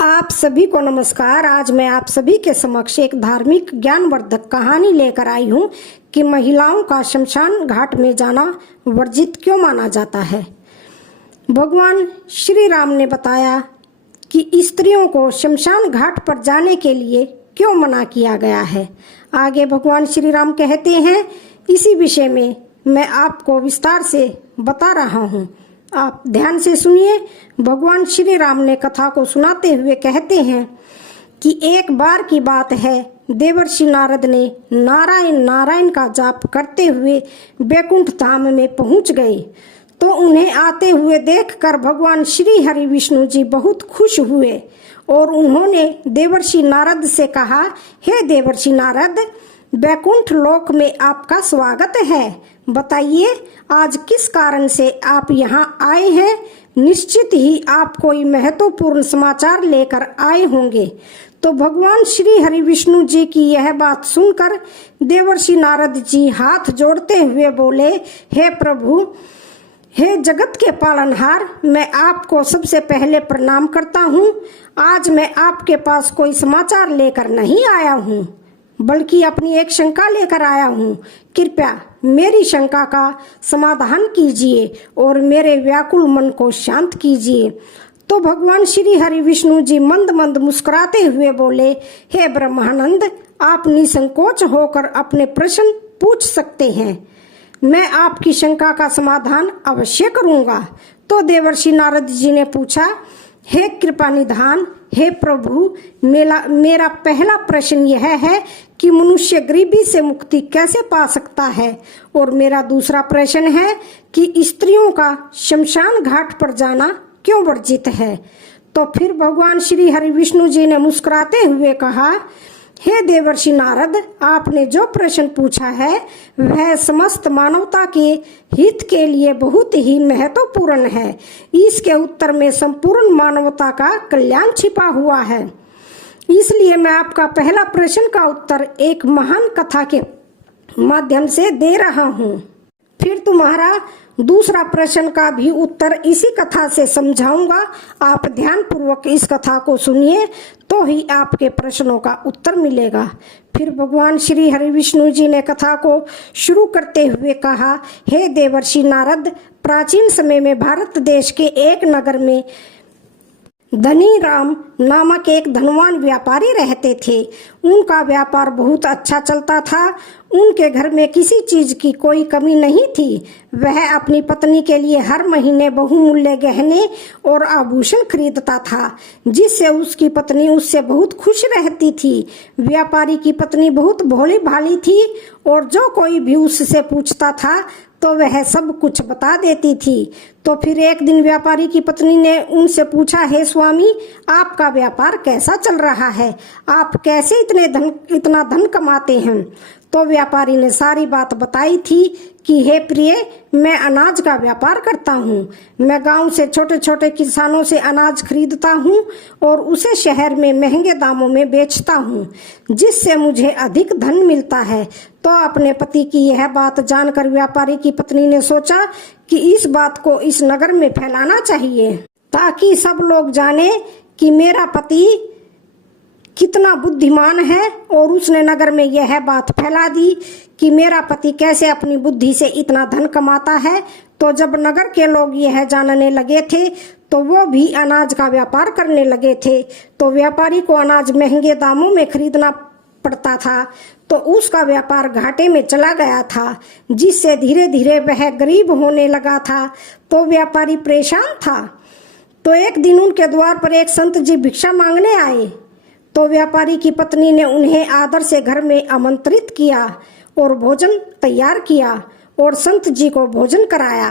आप सभी को नमस्कार। आज मैं आप सभी के समक्ष एक धार्मिक ज्ञानवर्धक कहानी लेकर आई हूँ कि महिलाओं का शमशान घाट में जाना वर्जित क्यों माना जाता है। भगवान श्री राम ने बताया कि स्त्रियों को शमशान घाट पर जाने के लिए क्यों मना किया गया है। आगे भगवान श्री राम कहते हैं, इसी विषय में मैं आपको विस्तार से बता रहा हूँ। आप ध्यान से सुनिए। भगवान श्री राम ने कथा को सुनाते हुए कहते हैं कि एक बार की बात है, देवर्षि नारद ने नारायण नारायण का जाप करते हुए बैकुंठ धाम में पहुंच गए तो उन्हें आते हुए देखकर भगवान श्री हरि विष्णु जी बहुत खुश हुए और उन्होंने देवर्षि नारद से कहा, हे देवर्षि नारद, बैकुंठ लोक में आपका स्वागत है। बताइए आज किस कारण से आप यहाँ आए हैं। निश्चित ही आप कोई महत्वपूर्ण समाचार लेकर आए होंगे। तो भगवान श्री हरि विष्णु जी की यह बात सुनकर देवर्षि नारद जी हाथ जोड़ते हुए बोले, हे प्रभु, हे जगत के पालनहार, मैं आपको सबसे पहले प्रणाम करता हूँ। आज मैं आपके पास कोई समाचार लेकर नहीं आया हूँ, बल्कि अपनी एक शंका लेकर आया हूँ। कृपया मेरी शंका का समाधान कीजिए और मेरे व्याकुल मन को शांत कीजिए। तो भगवान श्री हरि विष्णु जी मंद मंद मुस्कुराते हुए बोले, हे ब्रह्मानंद, आप निसंकोच होकर अपने प्रश्न पूछ सकते हैं। मैं आपकी शंका का समाधान अवश्य करूंगा। तो देवर्षि नारद जी ने पूछा, हे कृपा निधान, हे प्रभु, मेरा पहला प्रश्न यह है कि मनुष्य गरीबी से मुक्ति कैसे पा सकता है, और मेरा दूसरा प्रश्न है कि स्त्रियों का शमशान घाट पर जाना क्यों वर्जित है। तो फिर भगवान श्री हरि विष्णु जी ने मुस्कुराते हुए कहा, हे देवर्षि नारद, आपने जो प्रश्न पूछा है वह समस्त मानवता के हित के लिए बहुत ही महत्वपूर्ण है। इसके उत्तर में संपूर्ण मानवता का कल्याण छिपा हुआ है। इसलिए मैं आपका पहला प्रश्न का उत्तर एक महान कथा के माध्यम से दे रहा हूँ। फिर तुम्हारा दूसरा प्रश्न का भी उत्तर इसी कथा से समझाऊंगा। आप ध्यान पूर्वक इस कथा को सुनिए तो ही आपके प्रश्नों का उत्तर मिलेगा। फिर भगवान श्री हरि विष्णु जी ने कथा को शुरू करते हुए कहा, हे देवर्षि नारद, प्राचीन समय में भारत देश के एक नगर में धनी राम नामक एक धनवान व्यापारी रहते थे। उनका व्यापार बहुत अच्छा चलता था। उनके घर में किसी चीज की कोई कमी नहीं थी। वह अपनी पत्नी के लिए हर महीने बहुमूल्य गहने और आभूषण खरीदता था, जिससे उसकी पत्नी उससे बहुत खुश रहती थी। व्यापारी की पत्नी बहुत भोली भाली थी और जो कोई भी उससे पूछता था तो वह सब कुछ बता देती थी। तो फिर एक दिन व्यापारी की पत्नी ने उनसे पूछा, हे स्वामी, आपका व्यापार कैसा चल रहा है? आप कैसे इतना धन कमाते हैं? तो व्यापारी ने सारी बात बताई थी कि हे प्रिय, मैं अनाज का व्यापार करता हूँ। मैं गांव से छोटे छोटे किसानों से अनाज खरीदता हूँ और उसे शहर में महंगे दामों में बेचता हूँ, जिससे मुझे अधिक धन मिलता है। तो अपने पति की यह बात जानकर व्यापारी की पत्नी ने सोचा कि इस बात को इस नगर में फैलाना चाहिए, ताकि सब लोग जाने कि मेरा पति कितना बुद्धिमान है। और उसने नगर में यह बात फैला दी कि मेरा पति कैसे अपनी बुद्धि से इतना धन कमाता है। तो जब नगर के लोग यह जानने लगे थे तो वो भी अनाज का व्यापार करने लगे थे। तो व्यापारी को अनाज महंगे दामों में खरीदना पड़ता था, तो उसका व्यापार घाटे में चला गया था, जिससे धीरे धीरे वह गरीब होने लगा था। तो व्यापारी परेशान था। तो एक दिन उनके द्वार पर एक संत जी भिक्षा मांगने आए। तो व्यापारी की पत्नी ने उन्हें आदर से घर में आमंत्रित किया और भोजन तैयार किया और संत जी को भोजन कराया।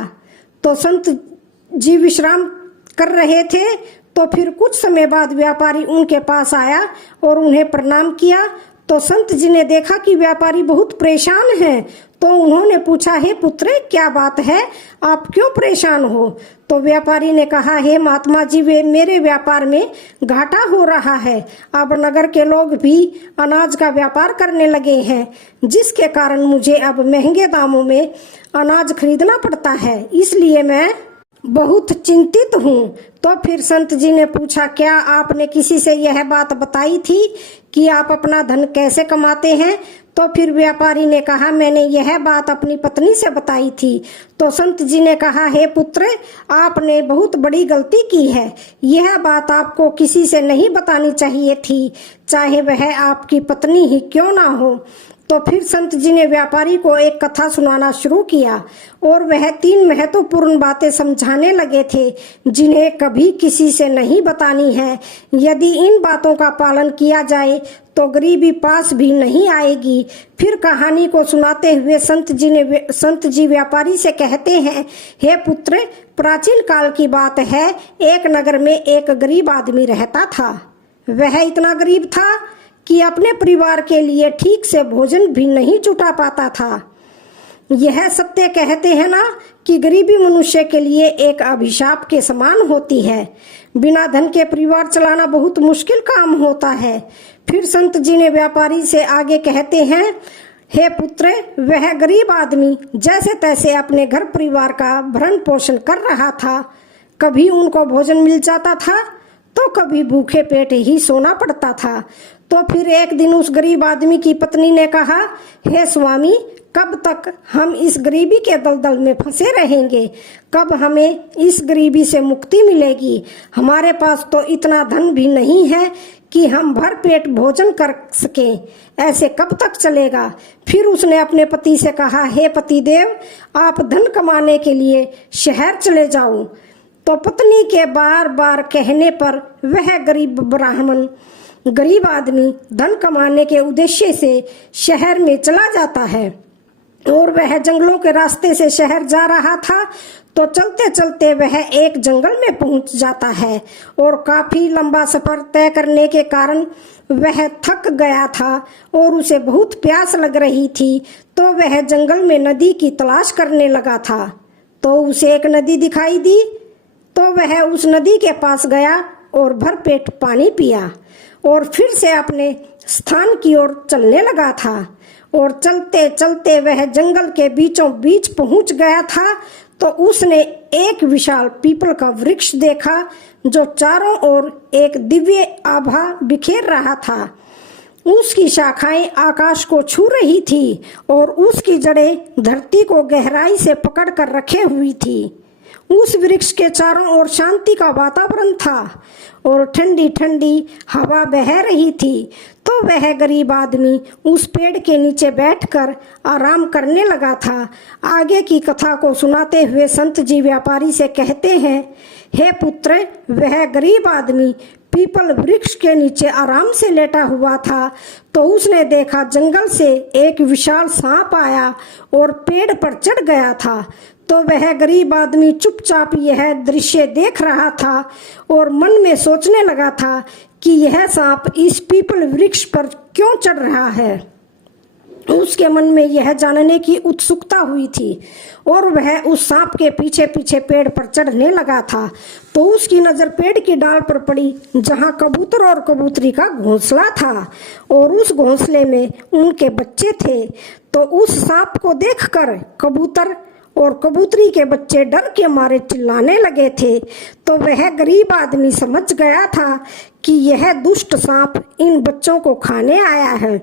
तो संत जी विश्राम कर रहे थे। तो फिर कुछ समय बाद व्यापारी उनके पास आया और उन्हें प्रणाम किया। तो संत जी ने देखा कि व्यापारी बहुत परेशान हैं। तो उन्होंने पूछा, हे पुत्र, क्या बात है, आप क्यों परेशान हो? तो व्यापारी ने कहा, हे महात्मा जी, मेरे व्यापार में घाटा हो रहा है। अब नगर के लोग भी अनाज का व्यापार करने लगे हैं, जिसके कारण मुझे अब महंगे दामों में अनाज खरीदना पड़ता है। इसलिए मैं बहुत चिंतित हूँ। तो फिर संत जी ने पूछा, क्या आपने किसी से यह बात बताई थी कि आप अपना धन कैसे कमाते हैं? तो फिर व्यापारी ने कहा, मैंने यह बात अपनी पत्नी से बताई थी। तो संत जी ने कहा, हे पुत्र, आपने बहुत बड़ी गलती की है। यह बात आपको किसी से नहीं बतानी चाहिए थी, चाहे वह आपकी पत्नी ही क्यों ना हो। तो फिर संत जी ने व्यापारी को एक कथा सुनाना शुरू किया और वह 3 महत्वपूर्ण बातें समझाने लगे थे जिन्हें कभी किसी से नहीं बतानी है। यदि इन बातों का पालन किया जाए तो गरीबी पास भी नहीं आएगी। फिर कहानी को सुनाते हुए संत जी व्यापारी से कहते हैं, हे पुत्र, प्राचीन काल की बात है, एक नगर में एक गरीब आदमी रहता था। वह इतना गरीब था कि अपने परिवार के लिए ठीक से भोजन भी नहीं जुटा पाता था। यह सत्य कहते हैं ना कि गरीबी मनुष्य के लिए एक अभिशाप के समान होती है। बिना धन के परिवार चलाना बहुत मुश्किल काम होता है। फिर संत जी ने व्यापारी से आगे कहते हैं, हे पुत्र, वह गरीब आदमी जैसे तैसे अपने घर परिवार का भरण पोषण कर रहा था। कभी उनको भोजन मिल जाता था तो कभी भूखे पेट ही सोना पड़ता था। तो फिर एक दिन उस गरीब आदमी की पत्नी ने कहा, हे स्वामी, कब तक हम इस गरीबी के दलदल में फंसे रहेंगे? कब हमें इस गरीबी से मुक्ति मिलेगी? हमारे पास तो इतना धन भी नहीं है कि हम भर पेट भोजन कर सकें। ऐसे कब तक चलेगा? फिर उसने अपने पति से कहा, हे पतिदेव, आप धन कमाने के लिए शहर चले जाओ। तो पत्नी के बार बार कहने पर वह गरीब आदमी धन कमाने के उद्देश्य से शहर में चला जाता है। और वह जंगलों के रास्ते से शहर जा रहा था तो चलते चलते वह एक जंगल में पहुंच जाता है और काफी लंबा सफर तय करने के कारण वह थक गया था और उसे बहुत प्यास लग रही थी। तो वह जंगल में नदी की तलाश करने लगा था। तो उसे एक नदी दिखाई दी तो वह उस नदी के पास गया और भरपेट पानी पिया और फिर से अपने स्थान की ओर चलने लगा था। और चलते चलते वह जंगल के बीचों बीच पहुंच गया था तो उसने एक विशाल पीपल का वृक्ष देखा जो चारों ओर एक दिव्य आभा बिखेर रहा था। उसकी शाखाएं आकाश को छू रही थी और उसकी जड़ें धरती को गहराई से पकड़ कर रखे हुई थी। उस वृक्ष के चारों ओर शांति का वातावरण था और ठंडी ठंडी हवा बह रही थी। तो वह गरीब आदमी उस पेड़ के नीचे बैठकर आराम करने लगा था। आगे की कथा को सुनाते हुए संत जी व्यापारी से कहते हैं, हे पुत्र, वह गरीब आदमी पीपल वृक्ष के नीचे आराम से लेटा हुआ था तो उसने देखा जंगल से एक विशाल सांप आया और पेड़ पर चढ़ गया था। तो वह गरीब आदमी चुपचाप यह दृश्य देख रहा था और मन में सोचने लगा था कि यह सांप इस पीपल वृक्ष पर क्यों चढ़ रहा है। उसके मन में यह जानने की उत्सुकता हुई थी और वह उस सांप के पीछे पीछे पेड़ पर चढ़ने लगा था। तो उसकी नजर पेड़ की डाल पर पड़ी जहां कबूतर और कबूतरी का घोंसला था और उस घोंसले में उनके बच्चे थे। तो उस सांप को देखकर कबूतर और कबूतरी के बच्चे डर के मारे चिल्लाने लगे थे। तो वह गरीब आदमी समझ गया था कि यह दुष्ट सांप इन बच्चों को खाने आया है।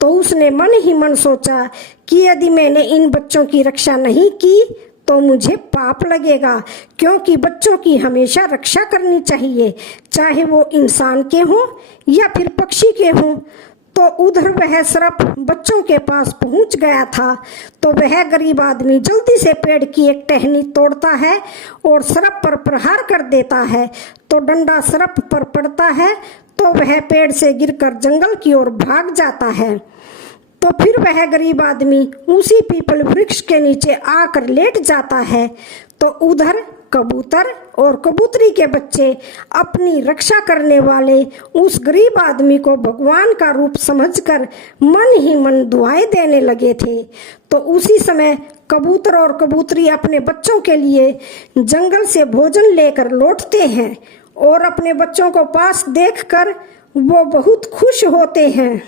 तो उसने मन ही मन सोचा कि यदि मैंने इन बच्चों की रक्षा नहीं की तो मुझे पाप लगेगा, क्योंकि बच्चों की हमेशा रक्षा करनी चाहिए, चाहे वो इंसान के हों या फिर पक्षी के हों। तो उधर वह सर्प बच्चों के पास पहुंच गया था। तो वह गरीब आदमी जल्दी से पेड़ की एक टहनी तोड़ता है और सर्प पर प्रहार कर देता है। तो डंडा सर्प पर पड़ता है तो वह पेड़ से गिरकर जंगल की ओर भाग जाता है। तो फिर वह गरीब आदमी उसी पीपल वृक्ष के नीचे आकर लेट जाता है। तो उधर कबूतर और कबूतरी के बच्चे अपनी रक्षा करने वाले उस गरीब आदमी को भगवान का रूप समझकर मन ही मन दुआएं देने लगे थे। तो उसी समय कबूतर और कबूतरी अपने बच्चों के लिए जंगल से भोजन लेकर लौटते हैं और अपने बच्चों को पास देखकर वो बहुत खुश होते हैं।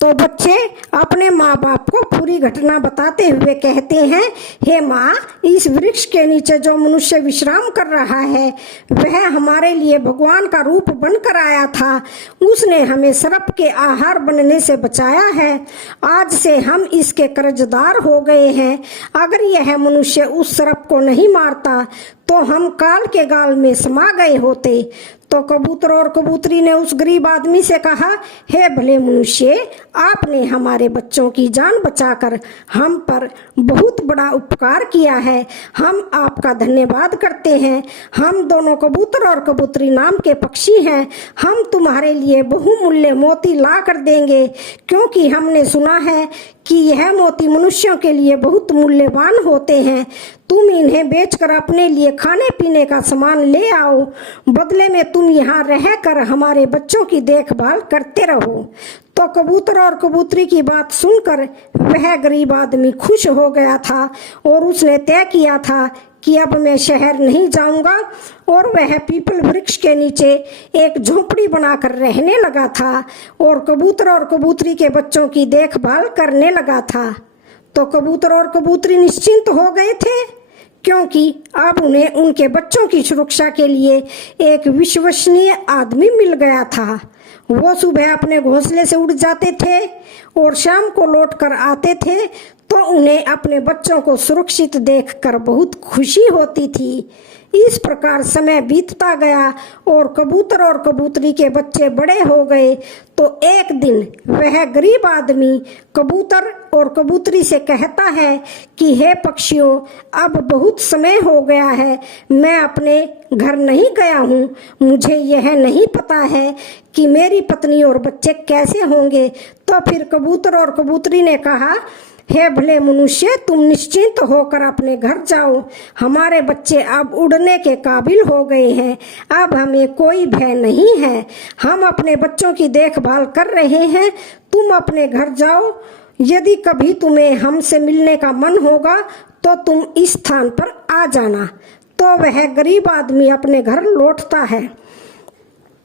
तो बच्चे अपने माँ बाप को पूरी घटना बताते हुए कहते हैं, हे माँ, इस वृक्ष के नीचे जो मनुष्य विश्राम कर रहा है वह हमारे लिए भगवान का रूप बनकर आया था। उसने हमें सर्प के आहार बनने से बचाया है। आज से हम इसके कर्जदार हो गए हैं। अगर यह मनुष्य उस सर्प को नहीं मारता तो हम काल के गाल में समा गए होते। तो कबूतर और कबूतरी ने उस गरीब आदमी से कहा, हे भले मनुष्य, आपने हमारे बच्चों की जान बचाकर हम पर बहुत बड़ा उपकार किया है। हम आपका धन्यवाद करते हैं। हम दोनों कबूतर और कबूतरी नाम के पक्षी हैं। हम तुम्हारे लिए बहुमूल्य मोती ला कर देंगे, क्योंकि हमने सुना है कि यह मोती मनुष्यों के लिए बहुत मूल्यवान होते हैं। तुम इन्हें बेचकर अपने लिए खाने पीने का सामान ले आओ। बदले में तुम यहाँ रहकर हमारे बच्चों की देखभाल करते रहो। तो कबूतर और कबूतरी की बात सुनकर वह गरीब आदमी खुश हो गया था और उसने तय किया था कि अब मैं शहर नहीं जाऊंगा, और वह पीपल वृक्ष के नीचे एक झोपड़ी बनाकर रहने लगा था और कबूतर और कबूतरी के बच्चों की देखभाल करने लगा था। तो कबूतर और कबूतरी निश्चिंत हो गए थे, क्योंकि अब उन्हें उनके बच्चों की सुरक्षा के लिए एक विश्वसनीय आदमी मिल गया था। वो सुबह अपने घोंसले से उड़ जाते थे और शाम को लौट कर आते थे, तो उन्हें अपने बच्चों को सुरक्षित देखकर बहुत खुशी होती थी। इस प्रकार समय बीतता गया और कबूतर और कबूतरी के बच्चे बड़े हो गए। तो एक दिन वह गरीब आदमी कबूतर और कबूतरी से कहता है कि हे पक्षियों, अब बहुत समय हो गया है, मैं अपने घर नहीं गया हूँ। मुझे यह नहीं पता है कि मेरी पत्नी और बच्चे कैसे होंगे। तो फिर कबूतर और कबूतरी ने कहा, हे भले मनुष्य, तुम निश्चिंत होकर अपने घर जाओ। हमारे बच्चे अब उड़ने के काबिल हो गए हैं। अब हमें कोई भय नहीं है। हम अपने बच्चों की देखभाल कर रहे हैं। तुम अपने घर जाओ। यदि कभी तुम्हें हमसे मिलने का मन होगा तो तुम इस स्थान पर आ जाना। तो वह गरीब आदमी अपने घर लौटता है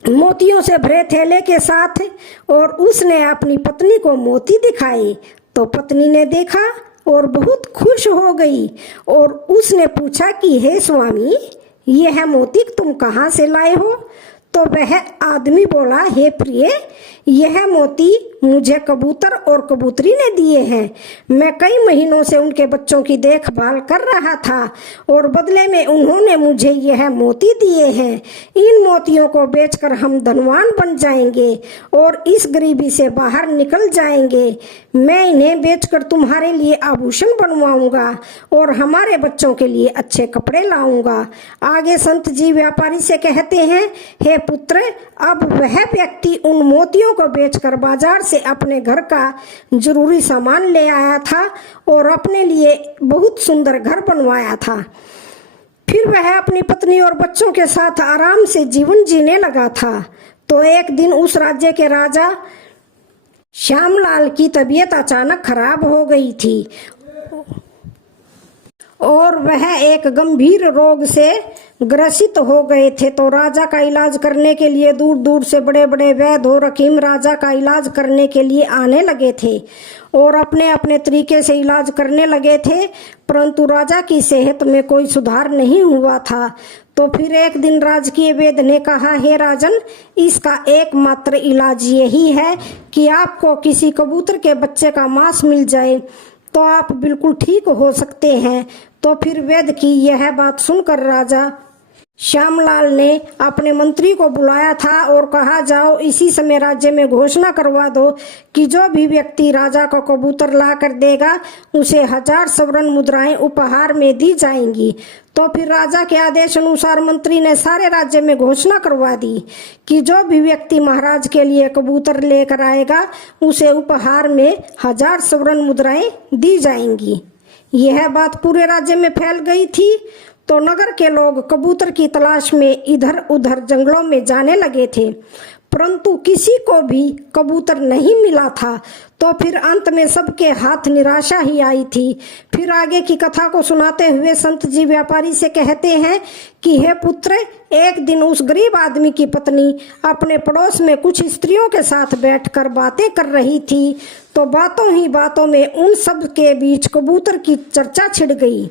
मोतियों से भरे थैले के साथ, और उसने अपनी पत्नी को मोती दिखाए। तो पत्नी ने देखा और बहुत खुश हो गई और उसने पूछा कि हे स्वामी, यह मोती तुम कहाँ से लाए हो? तो वह आदमी बोला, हे प्रिय, यह मोती मुझे कबूतर और कबूतरी ने दिए हैं। मैं कई महीनों से उनके बच्चों की देखभाल कर रहा था और बदले में उन्होंने मुझे यह मोती दिए हैं। इन मोतियों को बेचकर हम धनवान बन जाएंगे और इस गरीबी से बाहर निकल जाएंगे। मैं इन्हें बेचकर तुम्हारे लिए आभूषण बनवाऊंगा और हमारे बच्चों के लिए अच्छे कपड़े लाऊंगा। आगे संत जी व्यापारी से कहते हैं, हे पुत्र, अब वह व्यक्ति उन मोतियों को बेचकर बाजार से अपने घर का जरूरी सामान ले आया था और अपने लिए बहुत सुंदर घर बनवाया था। फिर वह अपनी पत्नी और बच्चों के साथ आराम से जीवन जीने लगा था। तो एक दिन उस राज्य के राजा श्यामलाल की तबीयत अचानक खराब हो गई थी और वह एक गंभीर रोग से ग्रसित हो गए थे। तो राजा का इलाज करने के लिए दूर दूर से बड़े बड़े वैद्य और हकीम राजा का इलाज करने के लिए आने लगे थे और अपने अपने तरीके से इलाज करने लगे थे, परंतु राजा की सेहत में कोई सुधार नहीं हुआ था। तो फिर एक दिन राजकीय वैद्य ने कहा, हे राजन, इसका एकमात्र इलाज यही है कि आपको किसी कबूतर के बच्चे का मांस मिल जाए तो आप बिल्कुल ठीक हो सकते हैं। तो फिर वैद्य की यह बात सुनकर राजा श्यामलाल ने अपने मंत्री को बुलाया था और कहा, जाओ इसी समय राज्य में घोषणा करवा दो कि जो भी व्यक्ति राजा को कबूतर ला कर देगा उसे 1000 स्वर्ण मुद्राएं उपहार में दी जाएंगी। तो फिर राजा के आदेश अनुसार मंत्री ने सारे राज्य में घोषणा करवा दी कि जो भी व्यक्ति महाराज के लिए कबूतर लेकर आएगा उसे उपहार में 1000 स्वर्ण मुद्राएं दी जाएंगी। यह बात पूरे राज्य में फैल गई थी। तो नगर के लोग कबूतर की तलाश में इधर उधर जंगलों में जाने लगे थे, परंतु किसी को भी कबूतर नहीं मिला था। तो फिर अंत में सबके हाथ निराशा ही आई थी। फिर आगे की कथा को सुनाते हुए संत जी व्यापारी से कहते हैं कि हे पुत्र, एक दिन उस गरीब आदमी की पत्नी अपने पड़ोस में कुछ स्त्रियों के साथ बैठकर बातें कर रही थी। तो बातों ही बातों में उन सब के बीच कबूतर की चर्चा छिड़ गई।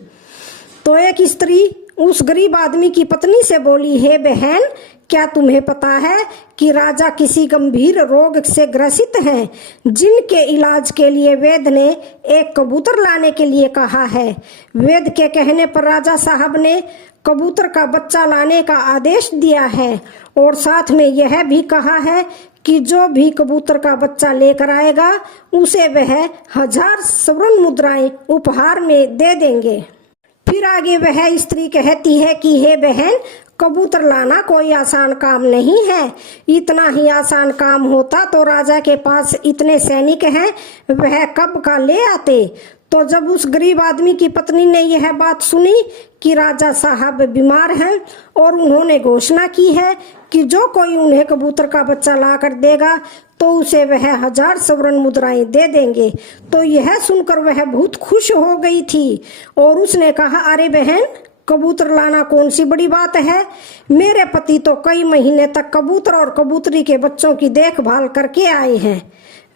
तो एक स्त्री उस गरीब आदमी की पत्नी से बोली, हे बहन, क्या तुम्हें पता है कि राजा किसी गंभीर रोग से ग्रसित हैं, जिनके इलाज के लिए वेद ने एक कबूतर लाने के लिए कहा है। वेद के कहने पर राजा साहब ने कबूतर का बच्चा लाने का आदेश दिया है और साथ में यह भी कहा है कि जो भी कबूतर का बच्चा लेकर आएगा उसे वह 1000 स्वर्ण मुद्राएं उपहार में दे देंगे। फिर आगे वह स्त्री कहती है कि हे बहन, कबूतर लाना कोई आसान काम नहीं है। इतना ही आसान काम होता तो राजा के पास इतने सैनिक हैं, वह कब का ले आते। तो जब उस गरीब आदमी की पत्नी ने यह बात सुनी कि राजा साहब बीमार हैं और उन्होंने घोषणा की है कि जो कोई उन्हें कबूतर का बच्चा लाकर देगा तो उसे वह 1000 स्वर्ण मुद्राएं दे देंगे, तो यह सुनकर वह बहुत खुश हो गई थी और उसने कहा, अरे बहन, कबूतर लाना कौन सी बड़ी बात है। मेरे पति तो कई महीने तक कबूतर और कबूतरी के बच्चों की देखभाल करके आए हैं,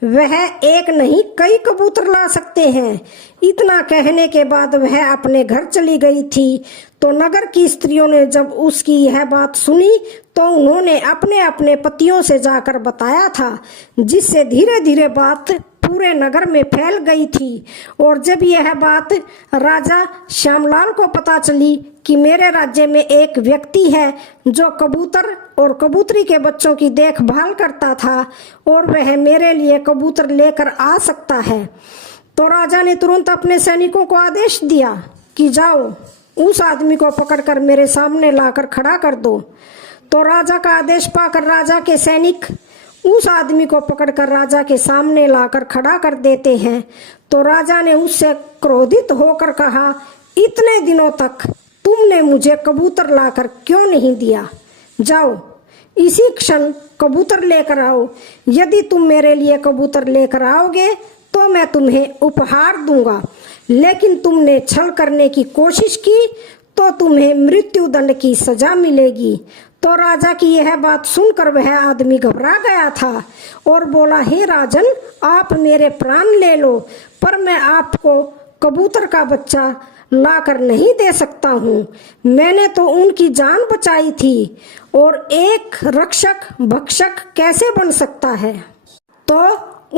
वह एक नहीं कई कबूतर ला सकते हैं। इतना कहने के बाद वह अपने घर चली गई थी। तो नगर की स्त्रियों ने जब उसकी यह बात सुनी तो उन्होंने अपने अपने पतियों से जाकर बताया था, जिससे धीरे धीरे बात पूरे नगर में फैल गई थी। और जब यह बात राजा श्यामलाल को पता चली कि मेरे राज्य में एक व्यक्ति है जो कबूतर और कबूतरी के बच्चों की देखभाल करता था और वह मेरे लिए कबूतर लेकर आ सकता है, तो राजा ने तुरंत अपने सैनिकों को आदेश दिया कि जाओ, उस आदमी को पकड़कर मेरे सामने लाकर खड़ा कर दो। तो राजा का आदेश पाकर राजा के सैनिक उस आदमी को पकड़कर राजा के सामने लाकर खड़ा कर देते हैं। तो राजा ने उससे क्रोधित होकर कहा, इतने दिनों तक तुमने मुझे कबूतर लाकर क्यों नहीं दिया? जाओ, इसी क्षण कबूतर लेकर आओ। यदि तुम मेरे लिए कबूतर लेकर आओगे तो मैं तुम्हें उपहार दूंगा, लेकिन तुमने छल करने की कोशिश की तो तुम्हें मृत्यु दंड की सजा मिलेगी। तो राजा की यह बात सुनकर वह आदमी घबरा गया था और बोला, हे राजन, आप मेरे प्राण ले लो, पर मैं आपको कबूतर का बच्चा लाकर नहीं दे सकता हूँ। मैंने तो उनकी जान बचाई थी और एक रक्षक भक्षक कैसे बन सकता है। तो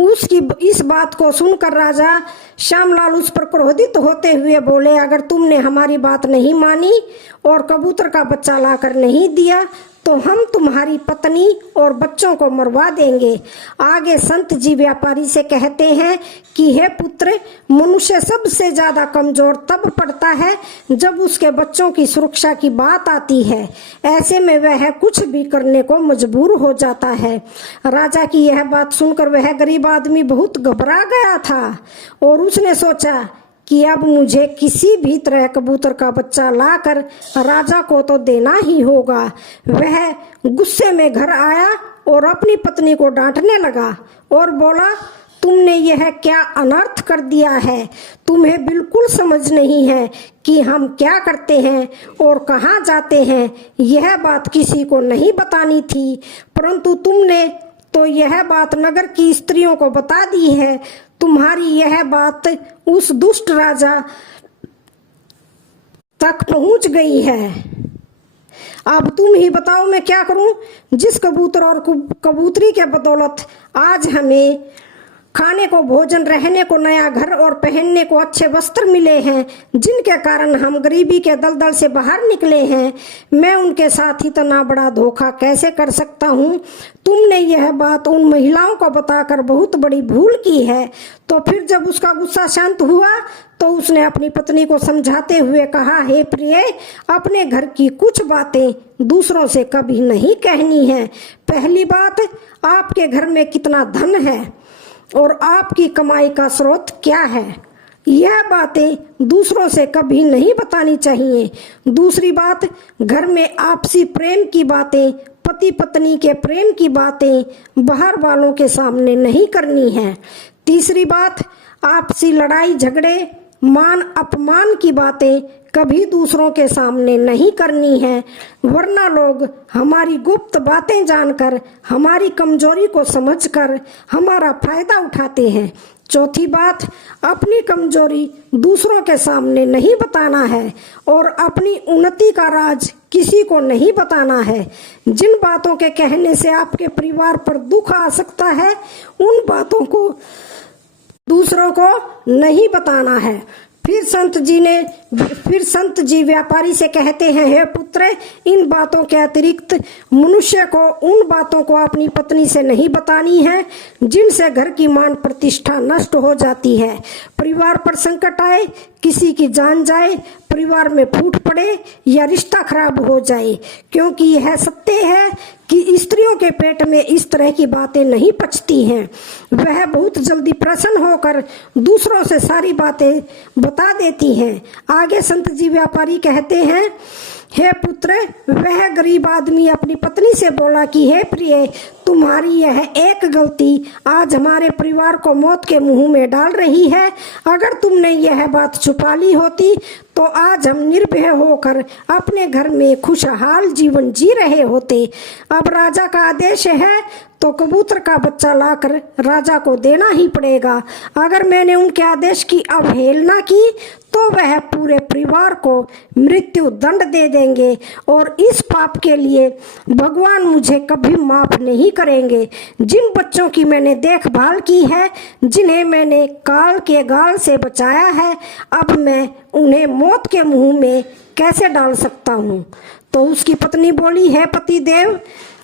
उसकी इस बात को सुनकर राजा श्यामलाल उस पर क्रोधित होते हुए बोले, अगर तुमने हमारी बात नहीं मानी और कबूतर का बच्चा लाकर नहीं दिया तो हम तुम्हारी पत्नी और बच्चों को मरवा देंगे। आगे संत जी व्यापारी से कहते हैं कि हे पुत्र, मनुष्य सबसे ज्यादा कमजोर तब पड़ता है जब उसके बच्चों की सुरक्षा की बात आती है। ऐसे में वह कुछ भी करने को मजबूर हो जाता है। राजा की यह बात सुनकर वह गरीब आदमी बहुत घबरा गया था और उसने सोचा कि अब मुझे किसी भी तरह कबूतर का बच्चा लाकर राजा को तो देना ही होगा। वह गुस्से में घर आया और अपनी पत्नी को डांटने लगा और बोला, तुमने यह क्या अनर्थ कर दिया है। तुम्हें बिल्कुल समझ नहीं है कि हम क्या करते हैं और कहाँ जाते हैं। यह बात किसी को नहीं बतानी थी, परंतु तुमने तो यह बात नगर की स्त्रियों को बता दी है। तुम्हारी यह बात उस दुष्ट राजा तक पहुंच गई है। अब तुम ही बताओ मैं क्या करूं, जिस कबूतर और कबूतरी के बदौलत आज हमें खाने को भोजन, रहने को नया घर और पहनने को अच्छे वस्त्र मिले हैं, जिनके कारण हम गरीबी के दलदल से बाहर निकले हैं। मैं उनके साथ इतना बड़ा धोखा कैसे कर सकता हूँ। तुमने यह बात उन महिलाओं को बताकर बहुत बड़ी भूल की है। तो फिर जब उसका गुस्सा शांत हुआ तो उसने अपनी पत्नी को समझाते हुए कहा, हे प्रिय, अपने घर की कुछ बातें दूसरों से कभी नहीं कहनी है। पहली बात, आपके घर में कितना धन है और आपकी कमाई का स्रोत क्या है, यह बातें दूसरों से कभी नहीं बतानी चाहिए। दूसरी बात, घर में आपसी प्रेम की बातें पति पत्नी के प्रेम की बातें बाहर वालों के सामने नहीं करनी है। तीसरी बात, आपसी लड़ाई झगड़े मान अपमान की बातें कभी दूसरों के सामने नहीं करनी है, वरना लोग हमारी गुप्त बातें जानकर हमारी कमजोरी को समझकर हमारा फायदा उठाते हैं। चौथी बात, अपनी कमजोरी दूसरों के सामने नहीं बताना है और अपनी उन्नति का राज किसी को नहीं बताना है। जिन बातों के कहने से आपके परिवार पर दुख आ सकता है, उन बातों को दूसरों को नहीं बताना है। फिर संत जी व्यापारी से कहते हैं, हे पुत्र, इन बातों के अतिरिक्त मनुष्य को उन बातों को अपनी पत्नी से नहीं बतानी है जिनसे घर की मान प्रतिष्ठा नष्ट हो जाती है, परिवार पर संकट आए, किसी की जान जाए, परिवार में फूट पड़े या रिश्ता खराब हो जाए, क्योंकि यह सत्य है कि स्त्रियों के पेट में इस तरह की बातें नहीं पचती हैं। वह बहुत जल्दी प्रसन्न होकर दूसरों से सारी बातें बता देती हैं। आगे संत जी व्यापारी कहते हैं, हे पुत्र, वह गरीब आदमी अपनी पत्नी से बोला कि हे प्रिय, तुम्हारी यह एक गलती आज हमारे परिवार को मौत के मुंह में डाल रही है। अगर तुमने यह बात छुपा ली होती तो आज हम निर्भय होकर अपने घर में खुशहाल जीवन जी रहे होते। अब राजा का आदेश है तो कबूतर का बच्चा लाकर राजा को देना ही पड़ेगा। अगर मैंने उनके आदेश की अवहेलना की तो वह पूरे परिवार को मृत्यु दंड दे देंगे और इस पाप के लिए भगवान मुझे कभी माफ नहीं करेंगे। जिन बच्चों की मैंने देखभाल की है, जिन्हें मैंने काल के गाल से बचाया है, अब मैं उन्हें मौत के मुंह में कैसे डाल सकता हूँ। तो उसकी पत्नी बोली, है पति देव,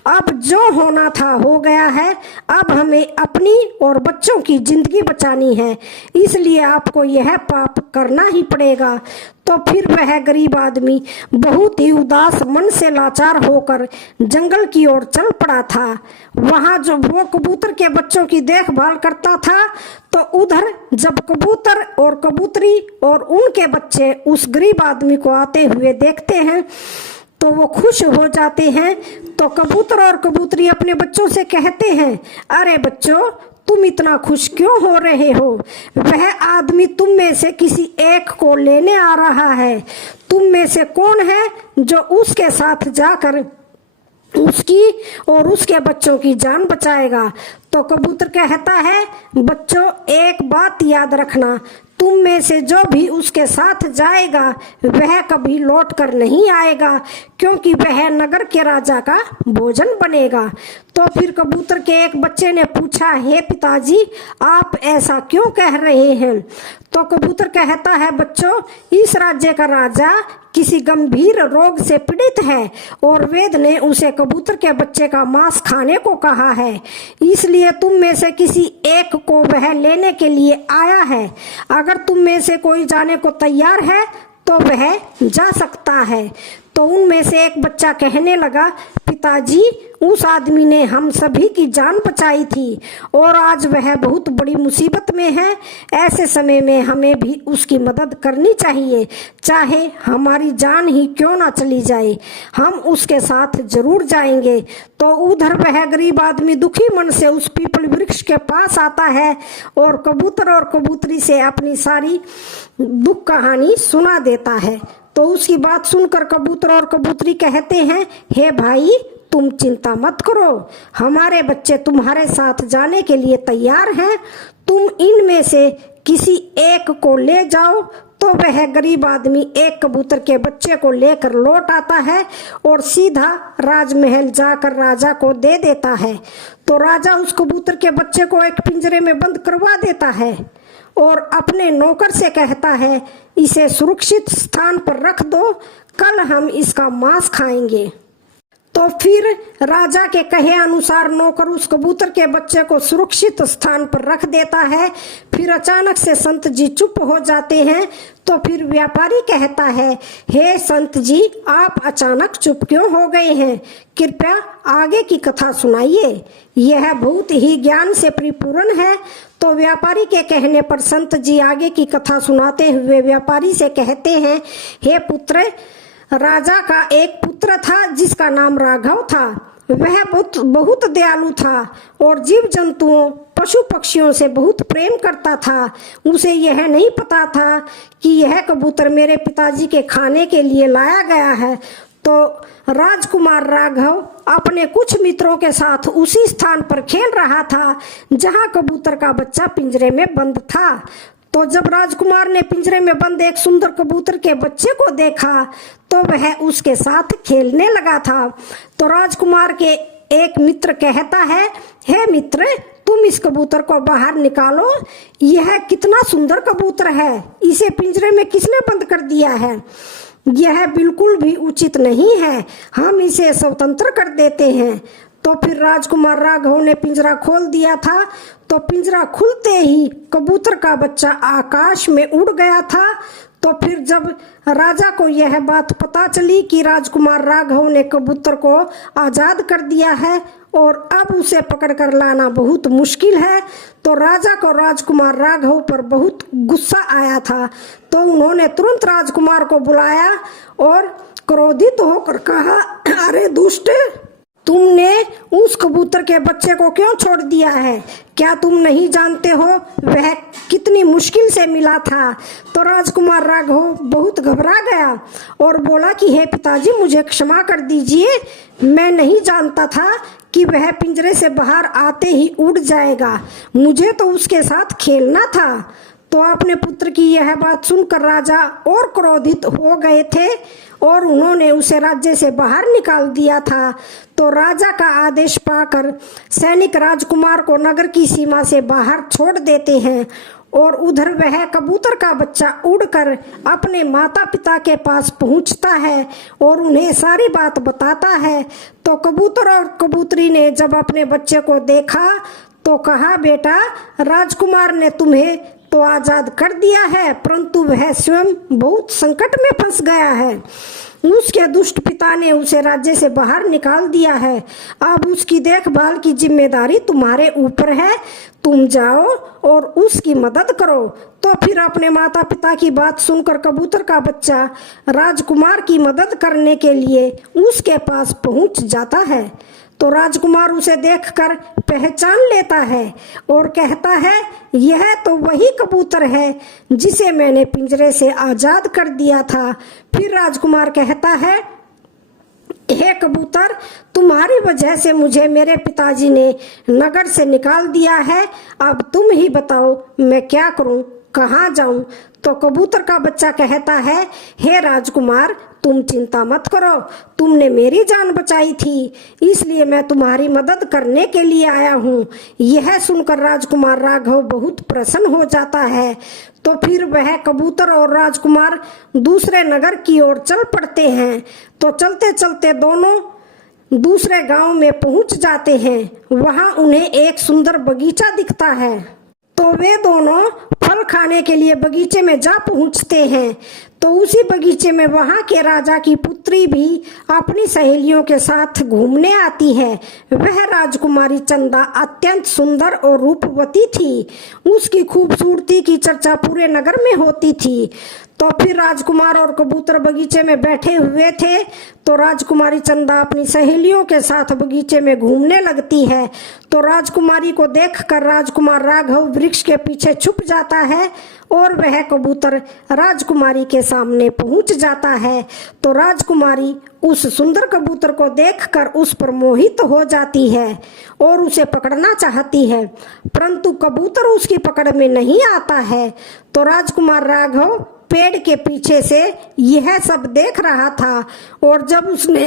अब जो होना था हो गया है। अब हमें अपनी और बच्चों की जिंदगी बचानी है, इसलिए आपको यह पाप करना ही पड़ेगा। तो फिर वह गरीब आदमी बहुत ही उदास मन से लाचार होकर जंगल की ओर चल पड़ा था। वहां जो वो कबूतर के बच्चों की देखभाल करता था, तो उधर जब कबूतर और कबूतरी और उनके बच्चे उस गरीब आदमी को आते हुए देखते हैं तो वो खुश हो जाते हैं। तो कबूतर और कबूतरी अपने बच्चों से कहते हैं, अरे बच्चों, तुम इतना खुश क्यों हो रहे हो? वह आदमी तुम में से किसी एक को लेने आ रहा है। तुम में से कौन है जो उसके साथ जाकर उसकी और उसके बच्चों की जान बचाएगा? तो कबूतर कहता है, बच्चों, एक बात याद रखना, तुम में से जो भी उसके साथ जाएगा वह कभी लौट कर नहीं आएगा, क्योंकि वह नगर के राजा का भोजन बनेगा। तो फिर कबूतर के एक बच्चे ने पूछा, हे पिताजी, आप ऐसा क्यों कह रहे हैं? तो कबूतर कहता है, बच्चों, इस राज्य का राजा किसी गंभीर रोग से पीड़ित है और वेद ने उसे कबूतर के बच्चे का मांस खाने को कहा है, इसलिए तुम में से किसी एक को वह लेने के लिए आया है। अगर तुम में से कोई जाने को तैयार है तो वह जा सकता है। तो उनमें से एक बच्चा कहने लगा, पिताजी, उस आदमी ने हम सभी की जान बचाई थी और आज वह बहुत बड़ी मुसीबत में है। ऐसे समय में हमें भी उसकी मदद करनी चाहिए, चाहे हमारी जान ही क्यों ना चली जाए, हम उसके साथ जरूर जाएंगे। तो उधर वह गरीब आदमी दुखी मन से उस पीपल वृक्ष के पास आता है और कबूतर और कबूतरी से अपनी सारी दुख कहानी सुना देता है। तो उसकी बात सुनकर कबूतर और कबूतरी कहते हैं, हे भाई, तुम चिंता मत करो, हमारे बच्चे तुम्हारे साथ जाने के लिए तैयार हैं। तुम इनमें से किसी एक को ले जाओ। तो वह गरीब आदमी एक कबूतर के बच्चे को लेकर लौट आता है और सीधा राजमहल जाकर राजा को दे देता है। तो राजा उस कबूतर के बच्चे को एक पिंजरे में बंद करवा देता है और अपने नौकर से कहता है, इसे सुरक्षित स्थान पर रख दो, कल हम इसका मांस खाएंगे। तो फिर राजा के कहे अनुसार नौकर उस कबूतर के बच्चे को सुरक्षित स्थान पर रख देता है। फिर अचानक से संत जी चुप हो जाते हैं। तो फिर व्यापारी कहता है, हे संत जी, आप अचानक चुप क्यों हो गए हैं? कृपया आगे की कथा सुनाइए, यह बहुत ही ज्ञान से परिपूर्ण है। तो व्यापारी के कहने पर संत जी आगे की कथा सुनाते हुए व्यापारी से कहते हैं, हे पुत्र, राजा का एक पुत्र था जिसका नाम राघव था। वह बहुत दयालु था और जीव जंतुओं पशु पक्षियों से बहुत प्रेम करता था। उसे यह नहीं पता था कि यह कबूतर मेरे पिताजी के खाने के लिए लाया गया है। तो राजकुमार राघव अपने कुछ मित्रों के साथ उसी स्थान पर खेल रहा था जहां कबूतर का बच्चा पिंजरे में बंद था। तो जब राजकुमार ने पिंजरे में बंद एक सुंदर कबूतर के बच्चे को देखा तो वह उसके साथ खेलने लगा था। तो राजकुमार के एक मित्र कहता है, हे मित्र, तुम इस कबूतर को बाहर निकालो। यह कितना सुंदर कबूतर है, इसे पिंजरे में किसने बंद कर दिया है? यह बिल्कुल भी उचित नहीं है, हम इसे स्वतंत्र कर देते हैं। तो फिर राजकुमार राघव ने पिंजरा खोल दिया था। तो पिंजरा खुलते ही कबूतर का बच्चा आकाश में उड़ गया था। तो फिर जब राजा को यह बात पता चली कि राजकुमार राघव ने कबूतर को आजाद कर दिया है और अब उसे पकड़कर लाना बहुत मुश्किल है, तो राजा को राजकुमार राघव पर बहुत गुस्सा आया था। तो उन्होंने तुरंत राजकुमार को बुलाया और क्रोधित होकर कहा, अरे दुष्ट, तुमने उस कबूतर के बच्चे को क्यों छोड़ दिया है? क्या तुम नहीं जानते हो वह कितनी मुश्किल से मिला था? तो राजकुमार राघव बहुत घबरा गया और बोला कि हे पिताजी, मुझे क्षमा कर दीजिए, मैं नहीं जानता था कि वह पिंजरे से बाहर आते ही उड़ जाएगा, मुझे तो उसके साथ खेलना था। तो अपने पुत्र की यह बात सुनकर राजा और क्रोधित हो गए थे और उन्होंने उसे राज्य से बाहर निकाल दिया था। तो राजा का आदेश पाकर सैनिक राजकुमार को नगर की सीमा से बाहर छोड़ देते हैं और उधर वह कबूतर का बच्चा उड़कर अपने माता पिता के पास पहुंचता है और उन्हें सारी बात बताता है। तो कबूतर और कबूतरी ने जब अपने बच्चे को देखा तो कहा, बेटा, राजकुमार ने तुम्हें तो आजाद कर दिया है, परंतु वह स्वयं बहुत संकट में फंस गया है। उसके दुष्ट पिता ने उसे राज्य से बाहर निकाल दिया है। अब उसकी देखभाल की जिम्मेदारी तुम्हारे ऊपर है, तुम जाओ और उसकी मदद करो। तो फिर अपने माता पिता की बात सुनकर कबूतर का बच्चा राजकुमार की मदद करने के लिए उसके पास पहुंच जाता है। तो राजकुमार उसे देखकर पहचान लेता है और कहता है, यह तो वही कबूतर है जिसे मैंने पिंजरे से आजाद कर दिया था। फिर राजकुमार कहता है, हे कबूतर, तुम्हारी वजह से मुझे मेरे पिताजी ने नगर से निकाल दिया है। अब तुम ही बताओ मैं क्या करूं, कहाँ जाऊं? तो कबूतर का बच्चा कहता है, हे राजकुमार, तुम चिंता मत करो, तुमने मेरी जान बचाई थी, इसलिए मैं तुम्हारी मदद करने के लिए आया हूँ। यह सुनकर राजकुमार राघव बहुत प्रसन्न हो जाता है। तो फिर वह कबूतर और राजकुमार दूसरे नगर की ओर चल पड़ते हैं। तो चलते चलते दोनों दूसरे गांव में पहुंच जाते हैं। वहां उन्हें एक सुंदर बगीचा दिखता है। तो वे दोनों फल खाने के लिए बगीचे में जा पहुंचते हैं। तो उसी बगीचे में वहां के राजा की पुत्री भी अपनी सहेलियों के साथ घूमने आती है। वह राजकुमारी चंदा अत्यंत सुंदर और रूपवती थी। उसकी खूबसूरती की चर्चा पूरे नगर में होती थी। तो फिर राजकुमार और कबूतर बगीचे में बैठे हुए थे। तो राजकुमारी चंदा अपनी सहेलियों के साथ बगीचे में घूमने लगती है। तो राजकुमारी को देखकर राजकुमार राघव वृक्ष के पीछे छुप जाता है और वह कबूतर राजकुमारी के सामने पहुंच जाता है। तो राजकुमारी उस सुंदर कबूतर को देखकर उस पर मोहित हो जाती है और उसे पकड़ना चाहती है, परंतु कबूतर उसकी पकड़ में नहीं आता है। तो राजकुमार राघव पेड़ के पीछे से यह सब देख रहा था और जब उसने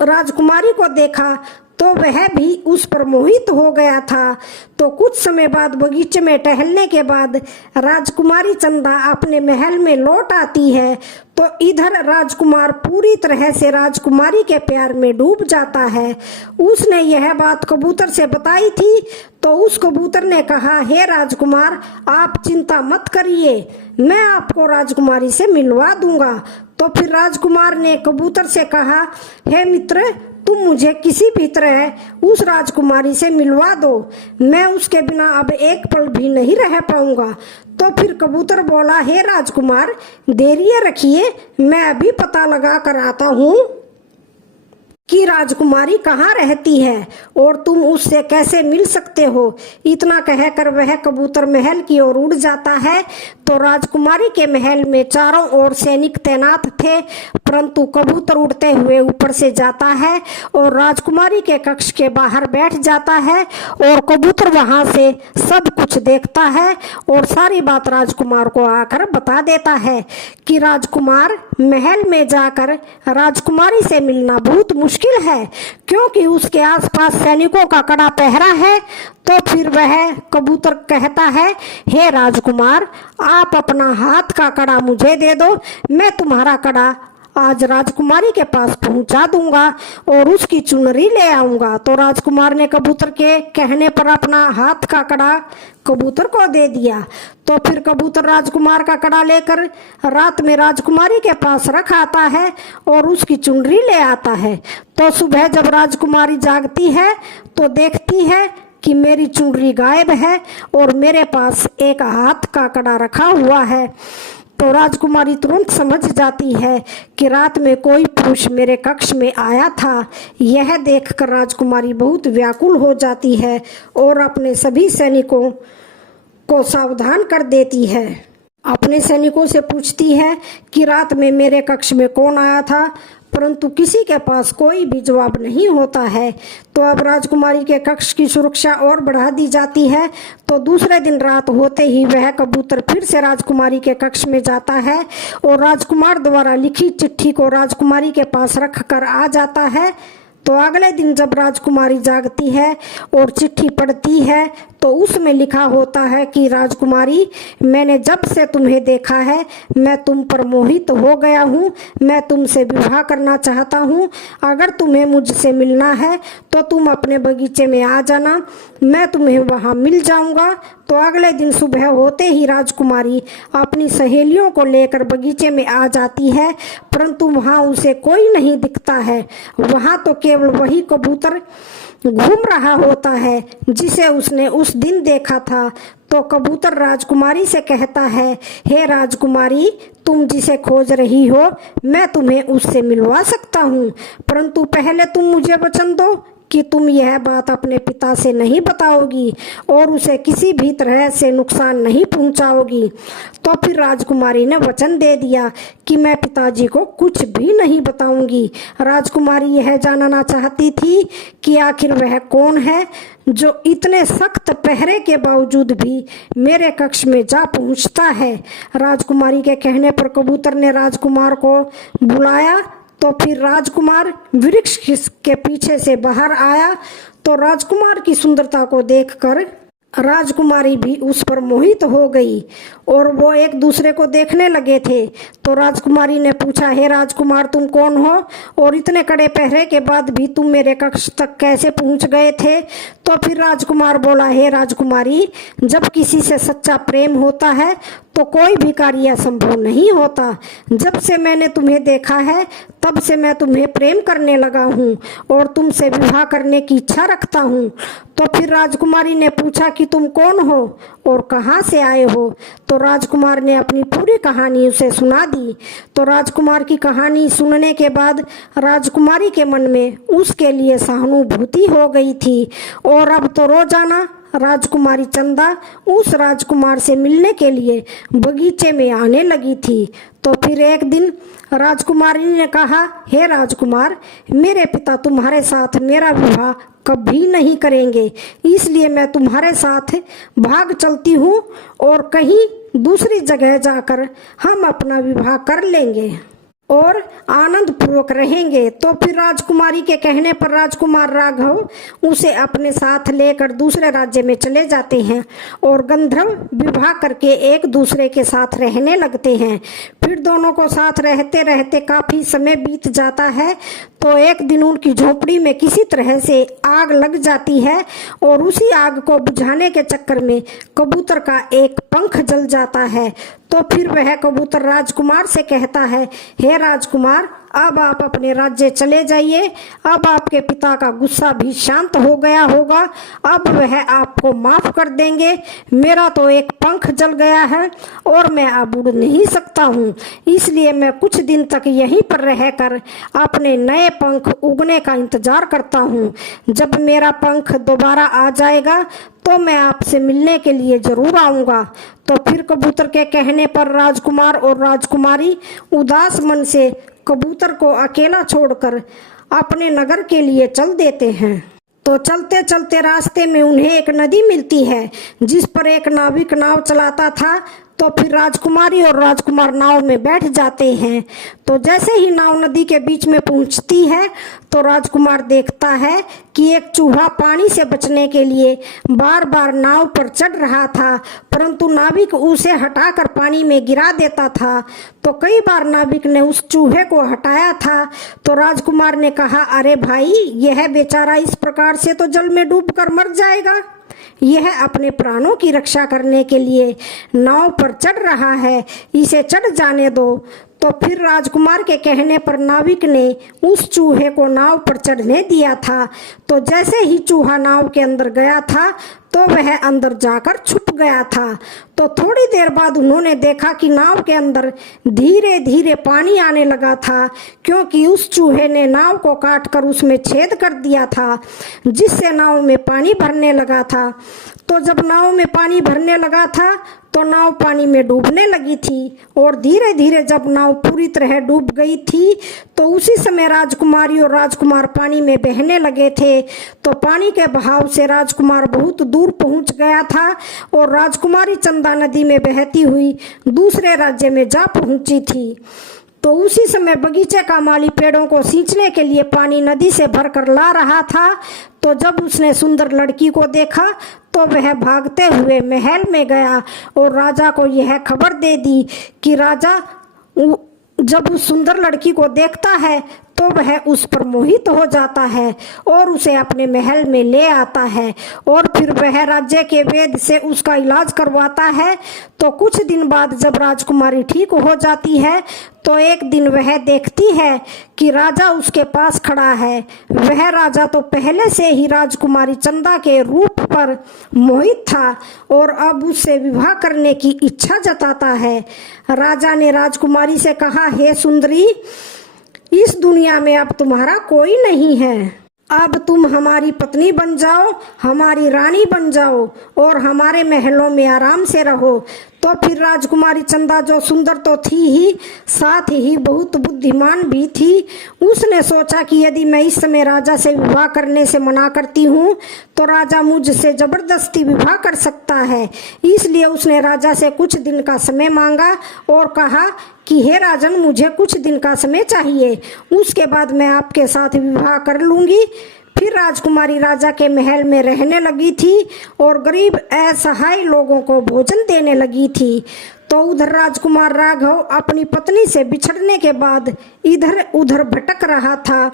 राजकुमारी को देखा तो वह भी उस पर मोहित हो गया था। तो कुछ समय बाद बगीचे में टहलने के बाद राजकुमारी चंदा अपने महल में लौट आती है। तो इधर राजकुमार पूरी तरह से राजकुमारी के प्यार में डूब जाता है। उसने यह बात कबूतर से बताई थी। तो उस कबूतर ने कहा, हे राजकुमार, आप चिंता मत करिए, मैं आपको राजकुमारी से मिलवा दूंगा। तो फिर राजकुमार ने कबूतर से कहा, हे मित्र, तुम मुझे किसी भी तरह उस राजकुमारी से मिलवा दो, मैं उसके बिना अब एक पल भी नहीं रह पाऊंगा। तो फिर कबूतर बोला, हे राजकुमार, धैर्य रखिए, मैं अभी पता लगा कर आता हूँ। कि राजकुमारी कहाँ रहती है और तुम उससे कैसे मिल सकते हो। इतना कहकर वह कबूतर महल की ओर उड़ जाता है। तो राजकुमारी के महल में चारों ओर सैनिक तैनात थे, परंतु कबूतर उड़ते हुए ऊपर से जाता है और राजकुमारी के कक्ष के बाहर बैठ जाता है और कबूतर वहां से सब कुछ देखता है और सारी बात राजकुमार को आकर बता देता है कि राजकुमार, महल में जाकर राजकुमारी से मिलना बहुत मुश्किल है, क्योंकि उसके आसपास सैनिकों का कड़ा पहरा है। तो फिर वह कबूतर कहता है, हे राजकुमार, आप अपना हाथ का कड़ा मुझे दे दो, मैं तुम्हारा कड़ा आज राजकुमारी के पास पहुंचा दूंगा और उसकी चुनरी ले आऊंगा। तो राजकुमार ने कबूतर के कहने पर अपना हाथ का कड़ा कबूतर को दे दिया। तो फिर कबूतर राजकुमार का कड़ा लेकर रात में राजकुमारी के पास रख आता है और उसकी चुनरी ले आता है। तो सुबह जब राजकुमारी जागती है तो देखती है कि मेरी चुनरी गायब है और मेरे पास एक हाथ का कड़ा रखा हुआ है। तो राजकुमारी तुरंत समझ जाती है कि रात में कोई पुरुष मेरे कक्ष में आया था। यह देखकर राजकुमारी बहुत व्याकुल हो जाती है और अपने सभी सैनिकों को सावधान कर देती है। अपने सैनिकों से पूछती है कि रात में मेरे कक्ष में कौन आया था, परंतु किसी के पास कोई भी जवाब नहीं होता है। तो अब राजकुमारी के कक्ष की सुरक्षा और बढ़ा दी जाती है। तो दूसरे दिन रात होते ही वह कबूतर फिर से राजकुमारी के कक्ष में जाता है और राजकुमार द्वारा लिखी चिट्ठी को राजकुमारी के पास रख कर आ जाता है। तो अगले दिन जब राजकुमारी जागती है और चिट्ठी पढ़ती है तो उसमें लिखा होता है कि राजकुमारी, मैंने जब से तुम्हें देखा है मैं तुम पर मोहित हो गया हूँ। मैं तुमसे विवाह करना चाहता हूँ। अगर तुम्हें मुझसे मिलना है तो तुम अपने बगीचे में आ जाना, मैं तुम्हें वहाँ मिल जाऊँगा। तो अगले दिन सुबह होते ही राजकुमारी अपनी सहेलियों को लेकर बगीचे में आ जाती है, परंतु वहाँ उसे कोई नहीं दिखता है। वहाँ तो केवल वही कबूतर घूम रहा होता है जिसे उसने उस दिन देखा था। तो कबूतर राजकुमारी से कहता है, हे राजकुमारी, तुम जिसे खोज रही हो मैं तुम्हें उससे मिलवा सकता हूँ, परंतु पहले तुम मुझे वचन दो कि तुम यह बात अपने पिता से नहीं बताओगी और उसे किसी भी तरह से नुकसान नहीं पहुंचाओगी। तो फिर राजकुमारी ने वचन दे दिया कि मैं पिताजी को कुछ भी नहीं बताऊंगी। राजकुमारी यह जानना चाहती थी कि आखिर वह कौन है जो इतने सख्त पहरे के बावजूद भी मेरे कक्ष में जा पहुंचता है। राजकुमारी के कहने पर कबूतर ने राजकुमार को बुलाया। तो फिर राजकुमार वृक्ष के पीछे से बाहर आया। तो राजकुमार की सुंदरता को देखकर राजकुमारी भी उस पर मोहित हो गई और वो एक दूसरे को देखने लगे थे। तो राजकुमारी ने पूछा, हे राजकुमार, तुम कौन हो और इतने कड़े पहरे के बाद भी तुम मेरे कक्ष तक कैसे पहुंच गए थे। तो फिर राजकुमार बोला, हे राजकुमारी, जब किसी से सच्चा प्रेम होता है तो कोई भी कार्य असंभव नहीं होता। जब से मैंने तुम्हें देखा है तब से मैं तुम्हें प्रेम करने लगा हूँ और तुमसे विवाह करने की इच्छा रखता हूँ। तो फिर राजकुमारी ने पूछा कि तुम कौन हो और कहाँ से आए हो। तो राजकुमार ने अपनी पूरी कहानी उसे सुना दी। तो राजकुमार की कहानी सुनने के बाद राजकुमारी के मन में उसके लिए सहानुभूति हो गई थी और अब तो रोजाना राजकुमारी चंदा उस राजकुमार से मिलने के लिए बगीचे में आने लगी थी। तो फिर एक दिन राजकुमारी ने कहा, हे राजकुमार, मेरे पिता तुम्हारे साथ मेरा विवाह कभी नहीं करेंगे, इसलिए मैं तुम्हारे साथ भाग चलती हूँ और कहीं दूसरी जगह जाकर हम अपना विवाह कर लेंगे और आनंद पूर्वक रहेंगे। तो फिर राजकुमारी के कहने पर राजकुमार राघव उसे अपने साथ लेकर दूसरे राज्य में चले जाते हैं और गंधर्व विवाह करके एक दूसरे के साथ रहने लगते हैं। फिर दोनों को साथ रहते रहते काफी समय बीत जाता है। तो एक दिन उनकी झोपड़ी में किसी तरह से आग लग जाती है और उसी आग को बुझाने के चक्कर में कबूतर का एक पंख जल जाता है। तो फिर वह कबूतर राजकुमार से कहता है, हे राजकुमार, अब आप अपने राज्य चले जाइए। अब आपके पिता का गुस्सा भी शांत हो गया होगा, अब वह आपको माफ कर देंगे। मेरा तो एक पंख जल गया है और मैं अब उड़ नहीं सकता हूँ, इसलिए मैं कुछ दिन तक यहीं पर रहकर अपने नए पंख उगने का इंतजार करता हूँ। जब मेरा पंख दोबारा आ जाएगा तो मैं आपसे मिलने के लिए जरूर आऊंगा। तो फिर कबूतर के कहने पर राजकुमार और राजकुमारी उदास मन से कबूतर को अकेला छोड़कर अपने नगर के लिए चल देते हैं। तो चलते चलते रास्ते में उन्हें एक नदी मिलती है जिस पर एक नाविक नाव चलाता था। तो फिर राजकुमारी और राजकुमार नाव में बैठ जाते हैं। तो जैसे ही नाव नदी के बीच में पहुंचती है तो राजकुमार देखता है कि एक चूहा पानी से बचने के लिए बार बार नाव पर चढ़ रहा था, परंतु नाविक उसे हटाकर पानी में गिरा देता था। तो कई बार नाविक ने उस चूहे को हटाया था। तो राजकुमार ने कहा, अरे भाई, यह बेचारा इस प्रकार से तो जल में डूबकर मर जाएगा। यह अपने प्राणों की रक्षा करने के लिए नाव पर चढ़ रहा है, इसे चढ़ जाने दो। तो फिर राजकुमार के कहने पर नाविक ने उस चूहे को नाव पर चढ़ने दिया था। तो जैसे ही चूहा नाव के अंदर गया था तो वह अंदर जाकर छुप गया था। तो थोड़ी देर बाद उन्होंने देखा कि नाव के अंदर धीरे धीरे पानी आने लगा था, क्योंकि उस चूहे ने नाव को काटकर उसमें छेद कर दिया था, जिससे नाव में पानी भरने लगा था। तो जब नाव में पानी भरने लगा था तो नाव पानी में डूबने लगी थी, और धीरे धीरे जब नाव पूरी तरह डूब गई थी तो उसी समय राजकुमारी और राजकुमार पानी में बहने लगे थे। तो पानी के बहाव से राजकुमार बहुत दूर पहुंच गया था और राजकुमारी चंदा नदी में बहती हुई दूसरे राज्य में जा पहुंची थी। तो उसी समय बगीचे का माली पेड़ों को सींचने के लिए पानी नदी से भरकर ला रहा था। तो जब उसने सुंदर लड़की को देखा तो वह भागते हुए महल में गया और राजा को यह खबर दे दी कि राजा जब उस सुंदर लड़की को देखता है तो वह उस पर मोहित हो जाता है और उसे अपने महल में ले आता है, और फिर वह राज्य के वैद्य से उसका इलाज करवाता है। तो कुछ दिन बाद जब राजकुमारी ठीक हो जाती है तो एक दिन वह देखती है कि राजा उसके पास खड़ा है। वह राजा तो पहले से ही राजकुमारी चंदा के रूप पर मोहित था और अब उससे विवाह करने की इच्छा जताता है। राजा ने राजकुमारी से कहा, हे सुंदरी, इस दुनिया में अब तुम्हारा कोई नहीं है, अब तुम हमारी पत्नी बन जाओ, हमारी रानी बन जाओ और हमारे महलों में आराम से रहो। तो फिर राजकुमारी चंदा, जो सुंदर तो थी ही, साथ ही बहुत बुद्धिमान भी थी, उसने सोचा कि यदि मैं इस समय राजा से विवाह करने से मना करती हूँ तो राजा मुझसे जबरदस्ती विवाह कर सकता है। इसलिए उसने राजा से कुछ दिन का समय मांगा और कहा कि हे राजन, मुझे कुछ दिन का समय चाहिए, उसके बाद मैं आपके साथ विवाह कर लूंगी। फिर राजकुमारी राजा के महल में रहने लगी थी और गरीब असहाय लोगों को भोजन देने लगी थी। तो उधर राजकुमार राघव अपनी पत्नी से बिछड़ने के बाद इधर उधर भटक रहा था।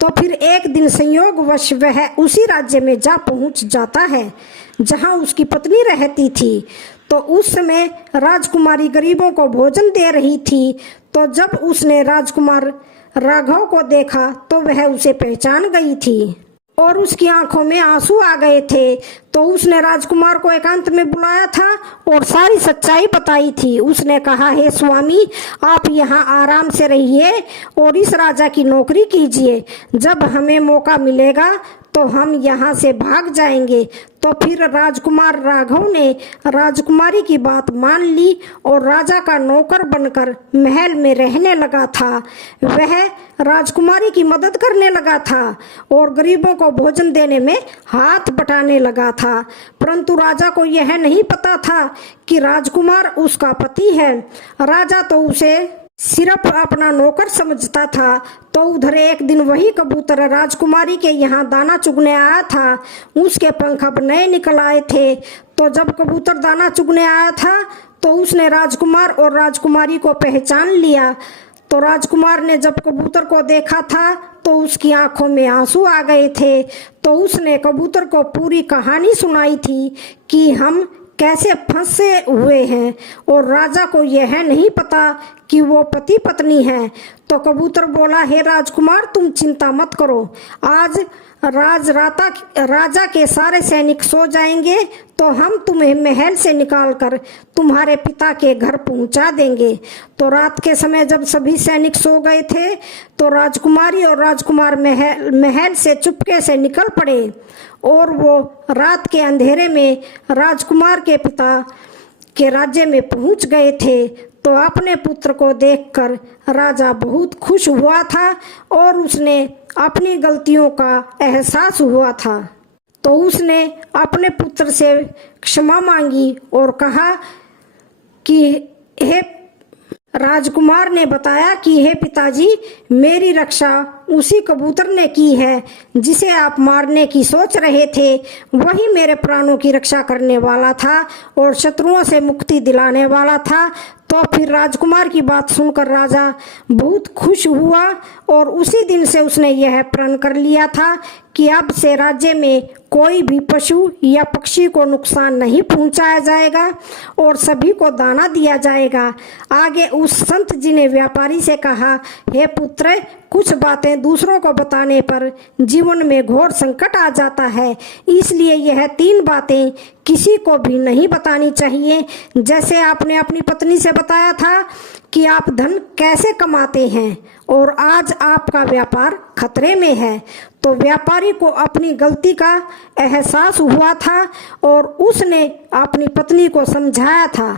तो फिर एक दिन संयोगवश वह उसी राज्य में जा पहुंच जाता है जहां उसकी पत्नी रहती थी। तो उस समय राजकुमारी गरीबों को भोजन दे रही थी। तो जब उसने राजकुमार राघव को देखा तो वह उसे पहचान गई थी और उसकी आंखों में आंसू आ गए थे। तो उसने राजकुमार को एकांत में बुलाया था और सारी सच्चाई बताई थी। उसने कहा, हे स्वामी, आप यहाँ आराम से रहिए और इस राजा की नौकरी कीजिए, जब हमें मौका मिलेगा तो हम यहाँ से भाग जाएंगे। तो फिर राजकुमार राघव ने राजकुमारी की बात मान ली और राजा का नौकर बनकर महल में रहने लगा था। वह राजकुमारी की मदद करने लगा था और गरीबों को भोजन देने में हाथ बटाने लगा था, परंतु राजा को यह नहीं पता था कि राजकुमार उसका पति है। राजा तो उसे सिर्फ अपना नौकर समझता था। तो उधर एक दिन वही कबूतर राजकुमारी के यहाँ दाना चुगने आया था। उसके पंख अब नए निकल आए थे। तो जब कबूतर दाना चुगने आया था तो उसने राजकुमार और राजकुमारी को पहचान लिया। तो राजकुमार ने जब कबूतर को देखा था तो उसकी आंखों में आंसू आ गए थे। तो उसने कबूतर को पूरी कहानी सुनाई थी कि हम कैसे फंसे हुए हैं और राजा को यह नहीं पता कि वो पति पत्नी है। तो कबूतर बोला, हे राजकुमार, तुम चिंता मत करो, आज राजा के सारे सैनिक सो जाएंगे तो हम तुम्हें महल से निकालकर तुम्हारे पिता के घर पहुंचा देंगे। तो रात के समय जब सभी सैनिक सो गए थे तो राजकुमारी और राजकुमार महल से चुपके से निकल पड़े और वो रात के अंधेरे में राजकुमार के पिता के राज्य में पहुंच गए थे। तो अपने पुत्र को देखकर राजा बहुत खुश हुआ था और उसने अपनी गलतियों का एहसास हुआ था। तो उसने अपने पुत्र से क्षमा मांगी और कहा कि हे राजकुमार ने बताया कि हे पिताजी, मेरी रक्षा उसी कबूतर ने की है जिसे आप मारने की सोच रहे थे। वही मेरे प्राणों की रक्षा करने वाला था और शत्रुओं से मुक्ति दिलाने वाला था। तो फिर राजकुमार की बात सुनकर राजा बहुत खुश हुआ और उसी दिन से उसने यह प्रण कर लिया था कि अब से राज्य में कोई भी पशु या पक्षी को नुकसान नहीं पहुंचाया जाएगा और सभी को दाना दिया जाएगा। आगे उस संत जी ने व्यापारी से कहा, हे पुत्र, कुछ बातें दूसरों को बताने पर जीवन में घोर संकट आ जाता है, इसलिए यह 3 बातें किसी को भी नहीं बतानी चाहिए। जैसे आपने अपनी पत्नी से बताया था कि आप धन कैसे कमाते हैं और आज आपका व्यापार खतरे में है। तो व्यापारी को अपनी गलती का एहसास हुआ था और उसने अपनी पत्नी को समझाया था।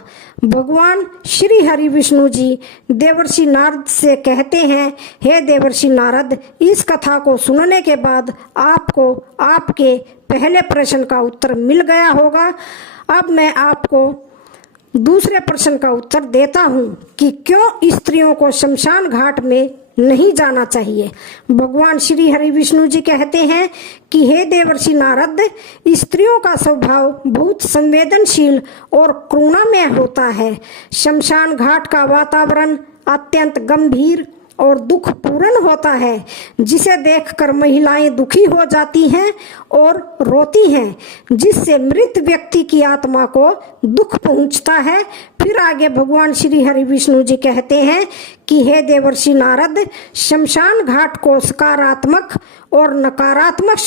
भगवान श्री हरि विष्णु जी देवर्षि नारद से कहते हैं, हे देवर्षि नारद, इस कथा को सुनने के बाद आपको आपके पहले प्रश्न का उत्तर मिल गया होगा। अब मैं आपको दूसरे प्रश्न का उत्तर देता हूँ कि क्यों स्त्रियों को शमशान घाट में नहीं जाना चाहिए। भगवान श्री हरि विष्णु जी कहते हैं कि हे देवर्षि नारद, स्त्रियों का स्वभाव बहुत संवेदनशील और करुणामय होता है। शमशान घाट का वातावरण अत्यंत गंभीर और दुख पूर्ण होता है, जिसे देखकर महिलाएं दुखी हो जाती हैं और रोती हैं, जिससे मृत व्यक्ति की आत्मा को दुख पहुंचता है। फिर आगे भगवान श्री हरि विष्णु जी कहते हैं कि हे देवर्षि नारद, शमशान घाट को सकारात्मक और नकारात्मक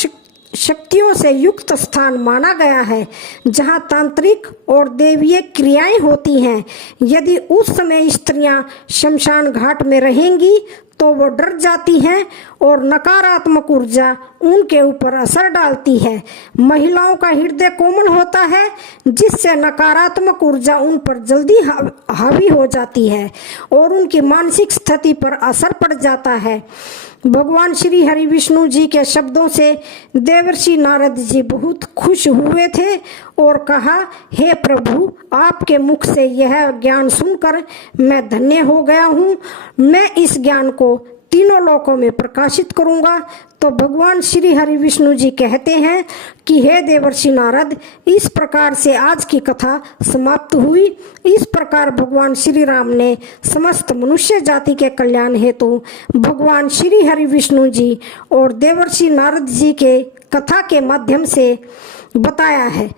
शक्तियों से युक्त स्थान माना गया है, जहां तांत्रिक और देवीय क्रियाएं होती हैं। यदि उस समय स्त्रियां शमशान घाट में रहेंगी तो वो डर जाती हैं और नकारात्मक ऊर्जा उनके ऊपर असर डालती है। महिलाओं का हृदय कोमल होता है, जिससे नकारात्मक ऊर्जा उन पर जल्दी हावी हो जाती है और उनकी मानसिक स्थिति पर असर पड़ जाता है। भगवान श्री हरि विष्णु जी के शब्दों से देवर्षि नारद जी बहुत खुश हुए थे और कहा, हे प्रभु, आपके मुख से यह ज्ञान सुनकर मैं धन्य हो गया हूँ। मैं इस ज्ञान को तीनों लोकों में प्रकाशित करूंगा। तो भगवान श्री हरि विष्णु जी कहते हैं कि हे देवर्षि नारद, इस प्रकार से आज की कथा समाप्त हुई। इस प्रकार भगवान श्री राम ने समस्त मनुष्य जाति के कल्याण हेतु भगवान श्री हरि विष्णु जी और देवर्षि नारद जी के कथा के माध्यम से बताया है।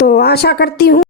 तो आशा करती हूँ